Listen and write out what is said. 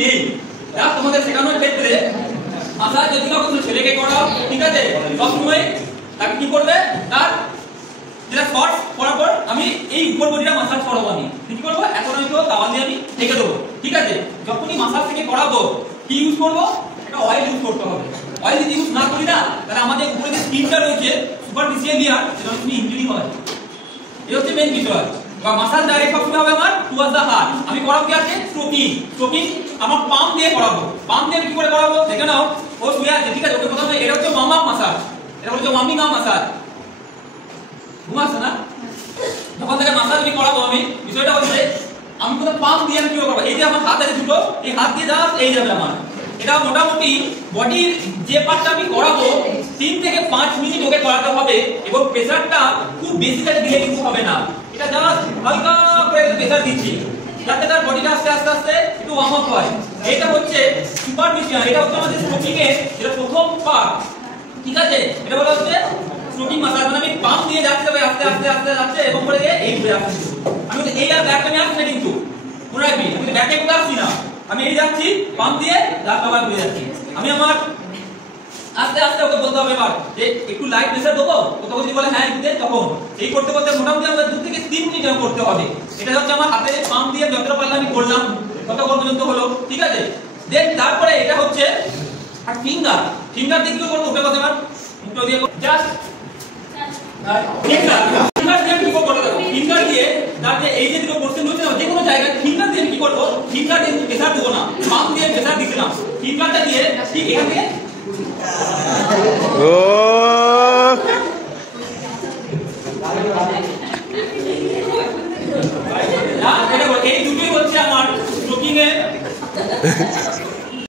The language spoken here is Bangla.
নেই। তোমাদের শেখানোর ক্ষেত্রে মাসাজ যদি কোনো ছেলেকে করাও, ঠিক আছে, সবসময় তাকে কি করবে, তার যেটা শর্ট করার পর আমি এই উপর বডিটা মাসাজ করাবো। আমি কি করবো, এখন আমি তো তাওয়াল দিয়ে আমি ঢেকে দেবো, ঠিক আছে। যখনই মাসাজ থেকে করাবো কি ইউজ করবো, একটা অয়েল ইউজ করতে হবে। অয়েল যদি ইউজ না করি না, তাহলে আমাদের উপরে যে স্কিনটা রয়েছে সুপারফিশিয়াল লেয়ার, সেটা হচ্ছে ইনজুরি হয়। এই হচ্ছে মেইন বিষয়। বা মাসাজ ডাইরেক্ট সবসময় হবে আমার টুয়ার্ডস দ্য হার্ট। আমি করাবো কি আছে, স্ট্রোকিং। স্ট্রোকিং আমার পাম্প দিয়ে করাবো। পাম্প দিয়ে কি করে করাবো, দেখে নাও। ও শুয়ে আছে, ঠিক আছে, ওকে প্রথমে এটা হচ্ছে ওয়ার্ম আপ মাসাজ, এটা হচ্ছে ওয়ার্মিং আপ মাসাজ। ঘুমাচ্ছে না, যখন থেকে মাসাজ আমি করাবো, আমি বিষয়টা হচ্ছে আমি কোনো পাম্প দিয়ে আমি কি করবো, এই যে আমার হাত আছে দুটো, এই হাত দিয়ে যা এই যাবে আমার। এটা মোটামুটি বডির যে পার্টটা আমি করাবো 3 থেকে 5 মিনিট ওকে করাতে হবে, এবং প্রেসারটা খুব বেশি করে দিলে কিন্তু হবে না। এটা জাস্ট হালকা করে প্রেসার দিচ্ছি, যাতে তার বডিটা আস্তে আস্তে আস্তে একটু ওয়ার্ম আপ হয়। এটা হচ্ছে সুপারফিশিয়াল, এটা হচ্ছে আমাদের স্ট্রোকিং এর যেটা প্রথম পার্ট, ঠিক আছে। এটা বলা হচ্ছে স্ট্রোকিং মাসাজ। মানে আমি পাম্প দিয়ে যাচ্ছে আস্তে আস্তে আস্তে যাচ্ছে এবং করে গিয়ে এই ঘুরে আসছে। আমি এই আর ব্যাকটা আমি আসছি না, কিন্তু মনে রাখবি আমি ব্যাকে কোথাও আসছি না, আমি এই যাচ্ছি পাম্প দিয়ে, লাস্ট আবার ঘুরে যাচ্ছি। আমি আমার আস্তে আস্তে ওকে বলতে হবে এবার যে একটু লাইট প্রেসার দেবো, কোথাও যদি বলে হ্যাঁ একটু দে, তখন এই করতে করতে মোটামুটি আমাদের 2 থেকে 3 মিনিট করতে হবে। এটা হচ্ছে আমার হাতে পাম্প দিয়ে যতটা পারলাম আমি করলাম, ততক্ষণ পর্যন্ত হলো, ঠিক আছে। দেন তারপরে এটা হচ্ছে আর ফিঙ্গার। ফিঙ্গার দিয়ে কি করবো, ওকে কথা এবার মুখটা দিয়ে জাস্ট ফিঙ্গার দিয়ে কি করবো, ফিঙ্গার দিয়ে তার যে এই যে দুটো পোরশন রয়েছে না, যে কোনো জায়গায় ফিঙ্গার দিয়ে কি করবো, ফিঙ্গার দিয়ে প্রেসার দেবো না, পাম্প দিয়ে প্রেসার দিতে না, ফিঙ্গারটা দিয়ে ঠিক এখান থেকে এই দুটোই হচ্ছে আমার স্ট্রোকিং এর